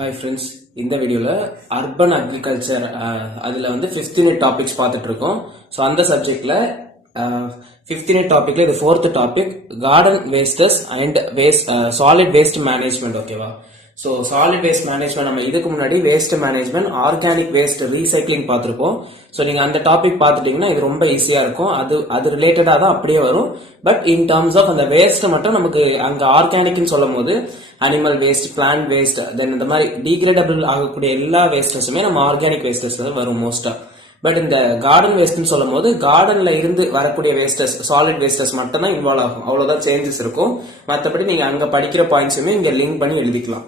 Hi friends, இந்த வீடியோவில் urban agriculture அதில் வந்து 5th யூனிட் டாபிக்ஸ் பார்த்துட்டு இருக்கோம். ஸோ அந்த சப்ஜெக்டில் 5th யூனிட் டாப்பிக்கில் இது 4th topic, garden wastes and solid waste management. ஓகேவா? ஸோ சாலிட் வேஸ்ட் மேனேஜ்மெண்ட் நம்ம இதுக்கு முன்னாடி waste management, organic waste recycling பார்த்துருப்போம். ஸோ நீங்கள் அந்த டாபிக் பார்த்துட்டீங்கன்னா இது ரொம்ப ஈஸியாக இருக்கும். அது ரிலேட்டடாக தான் அப்படியே வரும். பட் இன் டர்ம்ஸ் ஆஃப் அந்த வேஸ்ட் மட்டும் நமக்கு அங்கே ஆர்கானிக்னு சொல்லும் போது அனிமல் வேஸ்ட், பிளான்ட் வேஸ்ட், தென் இந்த மாதிரி டீக்ரேடபிள் ஆகக்கூடிய எல்லா வேஸ்டஸுமே நம்ம ஆர்கானிக் வேஸ்டஸ் வரும் மோஸ்டா. பட் இந்த கார்டன் வேஸ்ட்னு சொல்லும் போது கார்டன்ல இருந்து வரக்கூடிய வேஸ்டஸ், சாலிட் வேஸ்டஸ் மட்டும் தான் இன்வால்வ் ஆகும். அவ்வளவுதான் சேஞ்சஸ் இருக்கும். மற்றபடி நீங்க அங்க படிக்கிற பாயிண்ட்ஸுமே இங்க லிங்க் பண்ணி எழுதிக்கலாம்.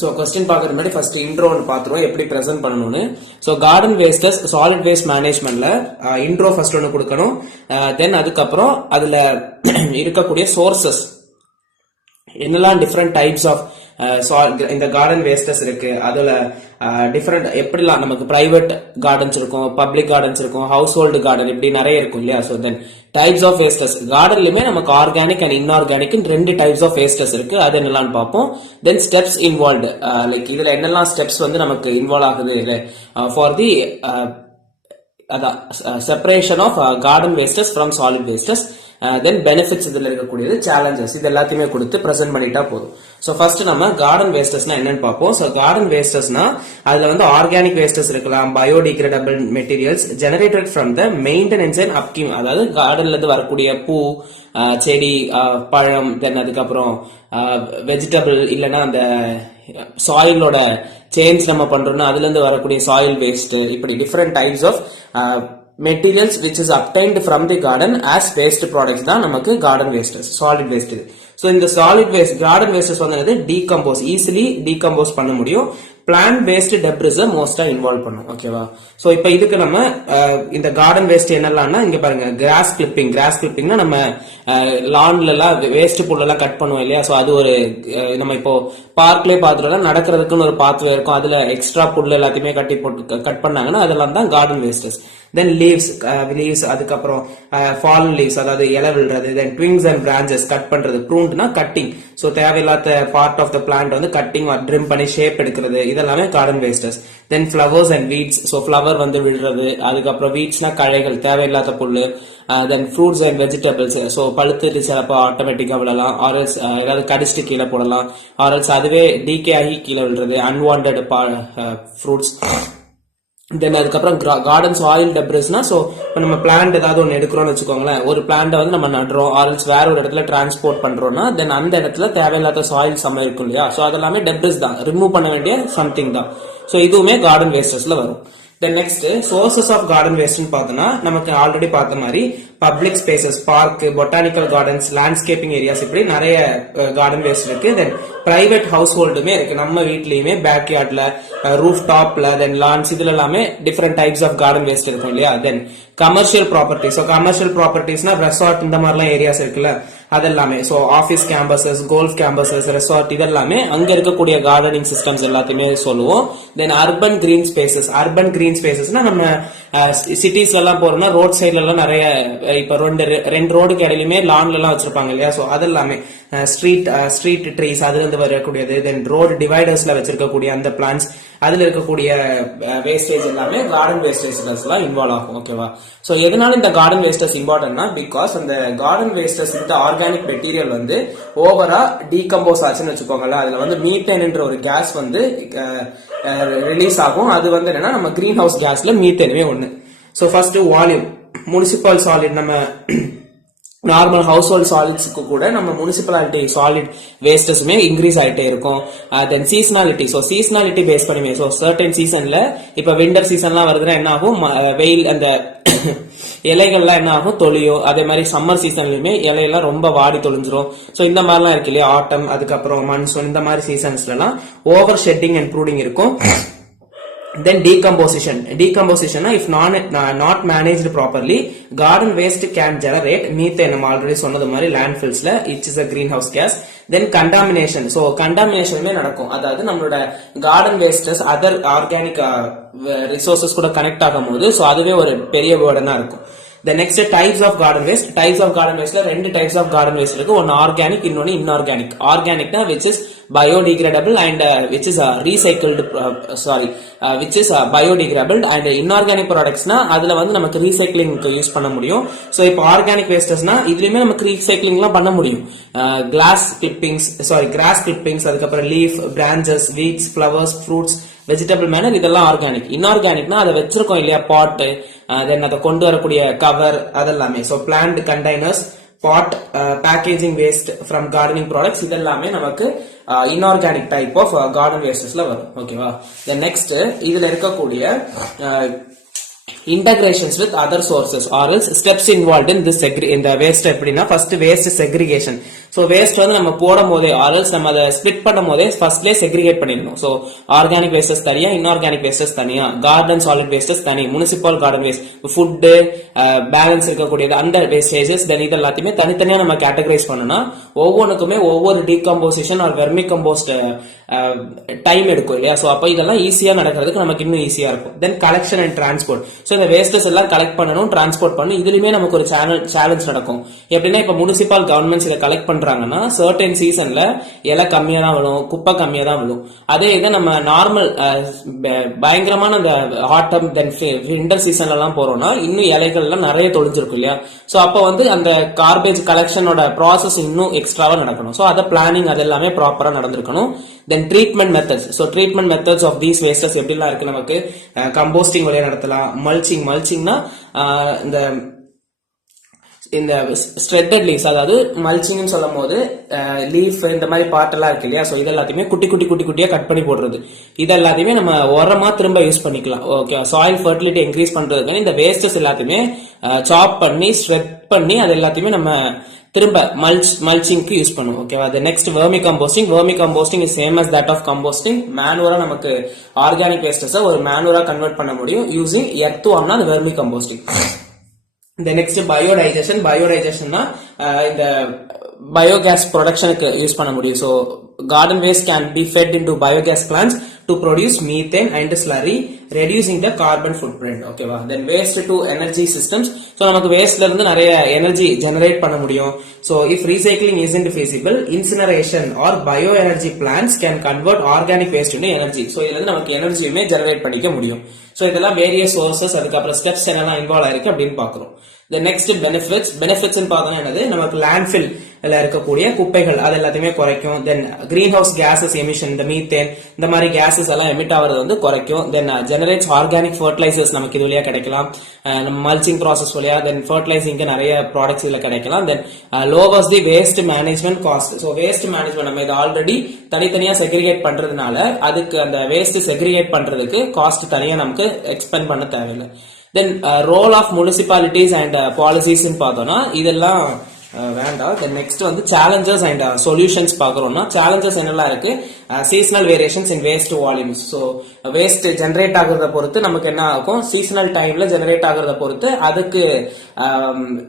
ஸோ கொஸ்டின் பார்க்கறது முன்னாடி ஃபர்ஸ்ட் இன்ட்ரோ ஒன்று பார்த்துருவோம், எப்படி ப்ரெசென்ட் பண்ணணும்னு. So garden wastes solid waste மேனேஜ்மெண்ட்ல இன்ட்ரோ ஃபர்ஸ்ட் ஒன்று கொடுக்கணும். தென் அதுக்கப்புறம் அதுல இருக்கக்கூடிய சோர்சஸ், என்னெல்லாம் டிஃப்ரெண்ட் டைப்ஸ் ஆஃப் இந்த கார்டன் வேஸ்டஸ் இருக்கு, அதுல டிஃப்ரெண்ட் எப்படிலாம் நமக்கு பிரைவேட் கார்டன்ஸ் இருக்கும், பப்ளிக் கார்டன்ஸ் இருக்கும், ஹவுஸ் ஹோல்டு கார்டன், இப்படி நிறைய இருக்கும் இல்லையா? So then types of wastes கார்டன்லயுமே நமக்கு organic and inorganic 2 types of wastes இருக்கு. அது என்னெல்லாம் பார்ப்போம். தென் ஸ்டெப்ஸ் இன்வால்வ்டு, லைக் இதுல என்னெல்லாம் ஸ்டெப்ஸ் வந்து நமக்கு இன்வால்வ் ஆகுது for the separation of garden wastes from solid wastes. Then benefits இதுல இருக்கக்கூடியது, சேலஞ்சஸ், இது எல்லாத்தையுமே கொடுத்து பிரசென்ட் பண்ணிட்டா போதும். ஸோ ஃபர்ஸ்ட் நம்ம கார்டன் வேஸ்டஸ்னா என்னன்னு பார்ப்போம். ஸோ கார்டன் வேஸ்டஸ்னா அதுல வந்து ஆர்கானிக் வேஸ்டஸ் இருக்கலாம், biodegradable materials generated from the maintenance and upkeep, அதாவது கார்டன்ல இருந்து வரக்கூடிய பூ, செடி, பழம், தென் அதுக்கப்புறம் வெஜிடபிள், இல்லைன்னா அந்த சாயிலோட சேஞ்ச் நம்ம பண்றோம்னா அதுல இருந்து வரக்கூடிய சாயில் வேஸ்ட், இப்படி different types of materials which is obtained from the garden as waste products தான் நமக்கு garden wastes, solid waste. so இந்த solid waste garden wastes வந்து decompose, easily decompose பண்ண முடியும். பிளான்ட் வேஸ்ட் டெப்ரிஸ் மோஸ்டா இன்வால்வ் பண்ணும். ஓகேவா? சோ இப்போ இதுக்கு நம்ம இந்த கார்டன் வேஸ்ட் என்னெல்லாம்னா, இங்க பாருங்க, கிராஸ் கிளிப்பிங்னா நம்ம லான்ல எல்லாம் வேஸ்ட் புல்லெல்லாம் கட் பண்ணுவோம் இல்லையா? சோ அது ஒரு நம்ம இப்போ பார்க்லயே பாத்துட்டோம்னா நடக்கிறதுக்குன்னு ஒரு பாத்வே இருக்கும், அதுல எக்ஸ்ட்ரா புல் எல்லாத்தையுமே கட் பண்ணாங்கன்னா அதெல்லாம் தான் கார்டன் வேஸ்டஸ். தென் லீவ்ஸ், அதுக்கப்புறம் ஃபாலன் லீவ்ஸ், அதாவது இலை விழுறது. தென் ட்விங்ஸ் அண்ட் பிரான்ச்சஸ் கட் பண்றது, ப்ரூன்ட்னா கட்டிங், சோ தேவையில்லாத பார்ட் ஆஃப் த பிளான்ட் வந்து கட்டிங் ட்ரிம் பண்ணி ஷேப் எடுக்கிறது, இதெல்லாமே garden wastes. Then flowers and weeds, so flower வந்து விழுறது, அதுக்கப்புறம் வீட்ஸ்னா கழைகள், தேவையில்லாத புல்லு. தென் ஃப்ரூட்ஸ் அண்ட் வெஜிடபிள்ஸ், சோ பழுத்து சிலப்போ ஆட்டோமேட்டிக்கா விழலாம், ஆர்எல்ஸ் ஏதாவது கடிச்சிட்டு கீழே போடலாம், ஆர்எல்ஸ் அதுவே டீகே ஆகி கீழே விழுறது, அன்வான்ட் ஃப்ரூட்ஸ். தென் அதுக்கப்புறம் கார்டன் சாயில் டெப்ரிஸ்னா, சோ இப்போ நம்ம பிளான்ட் ஏதாவது ஒன்று எடுக்கிறோம்னு வச்சுக்கோங்களேன், ஒரு பிளான்ட்டை வந்து நம்ம நடுறோம், ஆர்எல்ஸ் வேற ஒரு இடத்துல டிரான்ஸ்போர்ட் பண்றோம்னா தென் அந்த இடத்துல தேவையில்லாத சாயில் சம்ம இருக்கும் இல்லையா? சோ அதெல்லாமே டெப்ரிஸ் தான், ரிமூவ் பண்ண வேண்டிய சம்திங் தான். சோ இதுவுமே கார்டன் வேஸ்டஸ்ல வரும். Then next sources of garden வேஸ்ட்னு பார்த்தோம்னா, நமக்கு ஆல்ரெடி பார்த்த மாதிரி public spaces, park, botanical gardens, landscaping areas, இப்படி நிறைய கார்டன் வேஸ்ட் இருக்கு. தென் பிரைவேட் ஹவுஸ் ஹோல்டுமே இருக்கு, நம்ம வீட்லயுமே பேக்யார்ட்ல, ரூஃப் டாப்ல, தென் லான்ஸ், இதுல எல்லாமே different types of garden waste இருக்கும் இல்லையா? Then commercial property, so commercial ப்ராப்பர்ட்டிஸ்னா ரெசார்ட், இந்த மாதிரிலாம் ஏரியாஸ் இருக்குல்ல, அதெல்லாமே. So office campuses, golf campuses, resort, இதெல்லாமே அங்க இருக்கக்கூடிய கார்டனிங் சிஸ்டம்ஸ் எல்லாத்தையுமே சொல்லுவோம். தென் அர்பன் கிரீன் ஸ்பேசஸ்னா நம்ம சிட்டிஸ்ல எல்லாம் போறோம்னா ரோட் சைட்ல எல்லாம் நிறைய, இப்ப ரெண்டு ரோடுக்கு இடையிலுமே லான்ல எல்லாம் வச்சிருப்பாங்க இல்லையா? சோ அதெல்லாமே ஸ்ட்ரீட் ட்ரீஸ், அதுல இருந்து வரக்கூடியது. தென் ரோடு டிவைடர்ஸ்ல வச்சிருக்கக்கூடிய அந்த பிளான்ஸ், அதுல இருக்கக்கூடிய வேஸ்டேஜ் எல்லாமே கார்டன் வேஸ்டேஜ் எல்லாம் இன்வால்வ் ஆகும். ஓகேவா? சோ எதனால இந்த கார்டன் வேஸ்டஸ் இம்பார்ட்டன்ட்னா, பிகாஸ் அந்த கார்டன் வேஸ்டஸ் இந்த ஆர்கானிக் மெட்டீரியல் வந்து ஓவரா டீகம்போஸ் ஆச்சுன்னு வச்சுக்கோங்களேன், அதுல வந்து மீத்தேன் என்ற ஒரு கேஸ் வந்து ரிலீஸ் ஆகும். அது வந்து என்னன்னா நம்ம கிரீன் ஹவுஸ் கேஸ்ல மீத்தேனுமே ஒண்ணு. So first volume, municipal solid, நம்ம நார்மல் ஹவுஸ் ஹோல்ட் சாலிட்ஸ்க்கு கூட நம்ம முனிசிபாலிட்டி சாலிட் வேஸ்டஸுமே இன்க்ரீஸ் ஆகிட்டே இருக்கும். தென் சீசனாலிட்டி, ஸோ சீசனாலிட்டி பேஸ் பண்ணி, ஸோ சர்டன் சீசன்ல இப்ப விண்டர் சீசன்லாம் வருதுன்னா என்ன ஆகும், வெயில் அந்த இலைகள்லாம் என்ன ஆகும், தொழியும். அதே மாதிரி சம்மர் சீசன்லயுமே இலையெல்லாம் ரொம்ப வாடி தொழிஞ்சிரும். ஸோ இந்த மாதிரிலாம் இருக்கு இல்லையா? ஆட்டம், அதுக்கப்புறம் மான்சூன், இந்த மாதிரி சீசன்ஸ்லாம் ஓவர் ஷெட்டிங் அண்ட் ப்ரூடிங் இருக்கும். Then decomposition, if not managed properly, garden waste can generate methane, நம்ம ஆல்ரெடி சொன்னது மாதிரி landfillsல, which is a greenhouse gas. Then contamination, so contamination நடக்கும், அதாவது நம்மளோட garden wastes other organic resources கூட கனெக்ட் ஆகும்போது, so அதுவே ஒரு பெரிய burden இருக்கும். The next types of garden waste ல 2 types of garden waste இருக்கு. ஒன்னு ஆர்கானிக், இன்னொன்னு inorganic. ஆர்கானிக்னா which is biodegradable and which is recycled which is biodegradable and inorganic products na adula வந்து நமக்கு ரீசைக்ளிங் யூஸ் பண்ண முடியும். சோ இப்போ ஆர்கானிக் வேஸ்டஸ்னா இதுலயுமே நமக்கு ரீசைக்ளிங்லாம் பண்ண முடியும். கிராஸ் கிளிப்பிங்ஸ் அதுக்கப்புறம் leaf, branches, weeds, flowers, fruits, vegetable manure இதெல்லாம் ஆர்கானிக். இன்ஆர்கானிக்னா அதை வச்சிருக்கோம் இல்லையா, பாட், தென் அதை கொண்டு வரக்கூடிய கவர் அதெல்லாமே. So plant containers, pot, packaging waste from gardening products இதெல்லாமே நமக்கு இன்ஆர்கானிக் டைப் ஆஃப் கார்டன் வேஸ்டஸ்ல வரும். ஓகேவா. தென் நெக்ஸ்ட் இதுல இருக்கக்கூடிய integrations with other sources or else steps involved in this in the waste எப்படின்னா first waste segregation. so waste வந்து நம்ம போடும் போதே or else நம்ம அதை ஸ்பிளிட் பண்ணும் போதே ஃபர்ஸ்ட்லயே செக்ரிகேட் பண்ணிடணும். so organic wastes தனியா, inorganic wastes தனியா, garden solid wastes தனி, municipal garden waste, food, balance இருக்கக்கூடியது under wastages, then இது எல்லாத்தையுமே தனித்தனியா நம்ம கேட்டகரைஸ் பண்ணோம்னா ஒவ்வொன்றுக்குமே ஒவ்வொரு decomposition or vermicompost time எடுக்கும் இல்லையா. சோ அப்ப இதெல்லாம் ஈஸியா நடக்கிறதுக்கு நமக்கு இன்னும் ஈஸியா இருக்கும். Then collection and transport. So இந்த வேஸ்டஸ் எல்லாம் கலெக்ட் பண்ணணும், டிரான்ஸ்போர்ட் பண்ணணும். இதுலயுமே நமக்கு ஒரு சேலஞ்ச் நடக்கும். எப்படின்னா இப்ப முனிசிபல் கவர்மெண்ட்ஸ் இதை கலெக்ட் பண்றாங்கன்னா சர்டன் சீசன்ல இலை கம்மியா தான் விழும், குப்பை கம்மியா தான் விழும். அதே இதை நம்ம நார்மல் பயங்கரமான அந்த ஆட்டம் தென் விண்டர் சீசன்ல எல்லாம் போறோம்னா இன்னும் இலைகள் எல்லாம் நிறைய தொழிஞ்சிருக்கும் இல்லையா. சோ அப்ப வந்து அந்த கார்பேஜ் கலெக்ஷனோட ப்ராசஸ் இன்னும் எக்ஸ்ட்ராவா நடக்கணும். சோ அதை பிளானிங் அது எல்லாமே ப்ராப்பரா நடந்திருக்கணும். Then treatment methods. So treatment methods of these wastes எப்படிலாம் இருக்கு நமக்கு, கம்போஸ்டிங் வழியா நடத்தலாம். மல்ச்சிங்னா இந்த ஸ்ட்ரெட்டட் லீவ்ஸ், அதாவது மல்ச்சிங்னு சொல்லும் போது லீஃப் இந்த மாதிரி பார்ட் எல்லாம் இருக்கு இல்லையா. சோ இது எல்லாத்தையுமே குட்டியா கட் பண்ணி போடுறது. இது எல்லாத்தையுமே நம்ம உரமா திரும்ப யூஸ் பண்ணிக்கலாம். ஓகே. சாயில் ஃபர்டிலிட்டி இன்க்ரீஸ் பண்றதுக்கு இந்த வேஸ்டஸ் எல்லாத்தையுமே சாப் பண்ணி ஸ்ட்ரெட் பண்ணி அது எல்லாத்தையுமே நம்ம திரும்ப மல்ச்சிங்க்கு யூஸ் பண்ணுவோம். ஓகேவா. அது next vermicomposting is same as that of composting. மேனுவரா நமக்கு ஆர்கானிக் வேஸ்டஸ் ஒரு மேனுவரா கன்வெர்ட் பண்ண முடியும் யூசிங் எர்த் வார்ம்னா அது வெர்மி கம்போஸ்டிங். இந்த நெக்ஸ்ட் பயோடைஜஷன்னா இந்த பயோகேஸ் ப்ரொடக்ஷனுக்கு யூஸ் பண்ண முடியும். So garden waste can be fed into biogas plants to produce methane and slurry, reducing the carbon footprint. ஓகேவா. then waste to energy systems. so நமக்கு wasteல இருந்து நிறைய energy generate பண்ண முடியும். so if recycling isn't feasible, incineration or bioenergy plants can convert organic waste into energy. so இதுல இருந்து நமக்கு எனர்ஜியுமே generate பண்ணிக்க முடியும். so இதெல்லாம் வேரியஸ் சோர்சஸ், அதுக்கப்புறம் ஸ்டெப்ஸ் என்னெல்லாம் இன்வால்வ் ஆயிருக்கு அப்படின்னு பாக்குறோம். the next benefits பார்த்தோம்னா என்னது, நமக்கு லேண்ட்ஃபில் இருக்கக்கூடிய குப்பைகள் அது எல்லாத்தையுமே குறைக்கும். Then green house cases emission, இந்த மீத்தேன் இந்த மாதிரி கேசஸ் எல்லாம் எமிட் ஆகிறது வந்து குறைக்கும். தென் ஜெனரேட்ஸ் ஆர்கானிக் ஃபர்டிலைசர்ஸ் நமக்கு இது வழியா கிடைக்கலாம். நம்ம மல்ச்சிங் ப்ராசஸ் வழியா தென் ஃபர்டிலைசிங் நிறைய ப்ராடக்ட்ஸ் இதுல கிடைக்கலாம். Then lowers the waste management cost. So waste management நம்ம இது ஆல்ரெடி தனித்தனியா செக்ரிகேட் பண்றதுனால அதுக்கு அந்த வேஸ்ட் செக்ரிகேட் பண்றதுக்கு காஸ்ட் தனியா நமக்கு எக்ஸ்பெண்ட் பண்ண தேவையில்லை. Then role of municipalities and policies பார்த்தோம்னா இதெல்லாம் வேண்டாம். தென் நெக்ஸ்ட் வந்து சேலஞ்சஸ் அண்ட் சொல்யூஷன்ஸ் பாக்குறோம்னா சேலஞ்சஸ் என்னெல்லாம் இருக்கு, seasonal variations in waste volumes. So waste generate ஆகுறத பொறுத்து நமக்கு என்ன ஆகும், சீசனல் டைம்ல ஜெனரேட் ஆகுறத பொறுத்து அதுக்கு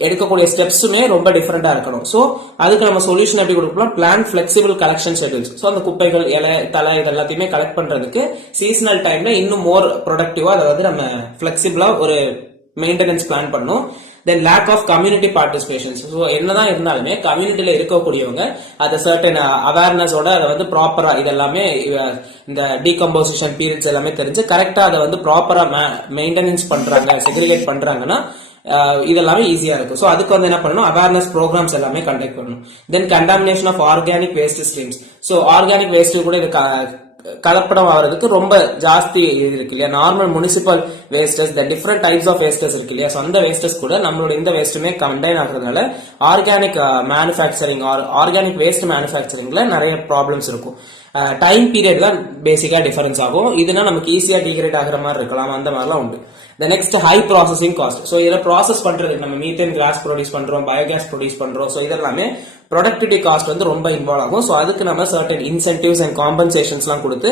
எடுக்கக்கூடிய ஸ்டெப்ஸுமே ரொம்ப டிஃபரெண்டா இருக்கணும். ஸோ அதுக்கு நம்ம சொல்யூஷன் எப்படி கொடுக்கலாம், plan flexible collection schedules. So அந்த குப்பைகள், இலை, தலை இது எல்லாத்தையுமே கலெக்ட் பண்றதுக்கு சீசனல் டைம்ல இன்னும் மோர் ப்ரொடக்டிவா அதை வந்து நம்ம பிளெக்சிபிளா ஒரு மெயின்டெனன்ஸ் பிளான் பண்ணணும். Then lack of community participation. So என்னதான் இருந்தாலுமே கம்யூனிட்டியில இருக்கக்கூடியவங்க அதை சர்டன் அவேர்னஸோட அதை வந்து ப்ராப்பரா இதெல்லாமே இந்த டீகம்போசிஷன் பீரியட்ஸ் எல்லாமே தெரிஞ்சு கரெக்டா அதை வந்து ப்ராப்பரா மெயின்டெனன்ஸ் பண்றாங்க, செக்ரிகேட் பண்றாங்கன்னா இதெல்லாமே ஈஸியா இருக்கும். ஸோ அதுக்கு வந்து என்ன பண்ணணும், அவேர்னஸ் ப்ரோக்ராம்ஸ் எல்லாமே கண்டக்ட் பண்ணணும். Then contamination of organic waste streams. So organic waste கூட இது கலப்படம் ஆகிறதுக்கு ரொம்ப ஜாஸ்தி இருக்கு இல்லையா. Normal municipal wastes, the different types of wastes இருக்கு இல்லையா. அந்த வேஸ்டஸ் கூட நம்மளோட இந்த வேஸ்ட்டுமே கண்டெயின் ஆகுறதுனால ஆர்கானிக் மேனுஃபேக்சரிங் ஆர்கானிக் வேஸ்ட் மேனுஃபேக்சரிங்ல நிறைய ப்ராப்ளம்ஸ் இருக்கும். டைம் பீரியட் தான் பேசிக்கா டிஃபரன்ஸ் ஆகும். இதுனா நமக்கு ஈஸியா டிகிரேட் ஆகிற மாதிரி இருக்கலாம், அந்த மாதிரிலாம் உண்டு. The next high processing cost. So இத ப்ராசஸ் பண்றது நம்ம மீத்தேன் கேஸ் ப்ரொடியூஸ் பண்றோம், பயோகேஸ் ப்ரொடியூஸ் பண்றோம். ஸோ இதெல்லாமே ப்ரொடக்டிவிட்டி காஸ்ட் வந்து ரொம்ப இன்வால்வ் ஆகும். ஸோ அதுக்கு நம்ம சர்டன் இன்சென்டிவ்ஸ் அண்ட் காம்பன்சேஷன்ஸ் எல்லாம் கொடுத்து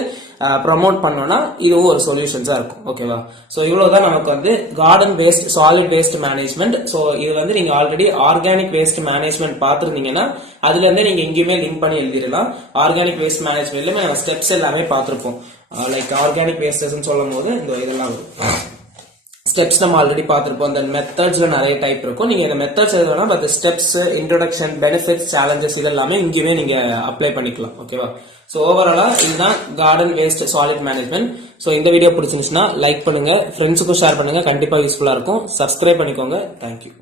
ப்ரமோட் பண்ணோம்னா இதுவும் ஒரு சொல்யூஷன்ஸா இருக்கும். ஓகேவா. ஸோ இவ்வளவுதான் நமக்கு வந்து garden waste, solid waste management. So இது வந்து நீங்க ஆல்ரெடி ஆர்கானிக் வேஸ்ட் மேனேஜ்மெண்ட் பார்த்துருந்தீங்கன்னா அதுல இருந்தே நீங்க எங்கேயுமே லிங்க் பண்ணி எழுதிடலாம். ஆர்கானிக் வேஸ்ட் மேனேஜ்மெண்ட்ல நம்ம ஸ்டெப்ஸ் எல்லாமே பார்த்திருப்போம். லைக் ஆர்கானிக் வேஸ்டஸ் சொல்லும் போது இந்த இதெல்லாம் வரும். ஸ்டெப்ஸ் நம்ம ஆல்ரெடி பார்த்திருப்போம். அந்த மெத்தட்ஸ்ல நிறைய டைப் இருக்கும். நீங்க இந்த மெத்தட்ஸ் எழுதனா but steps, introduction, benefits, challenges இதெல்லாமே இங்கேயுமே நீங்க அப்ளை பண்ணிக்கலாம். ஓகேவா? ஸோ ஓவராலா இதுதான் garden waste solid management. So இந்த வீடியோ பிடிச்சிருந்துச்சுன்னா லைக் பண்ணுங்க, ஃப்ரெண்ட்ஸுக்கும் ஷேர் பண்ணுங்க, கண்டிப்பா யூஸ்ஃபுல்லா இருக்கும். சப்ஸ்கிரைப் பண்ணிக்கோங்க. தேங்க்யூ.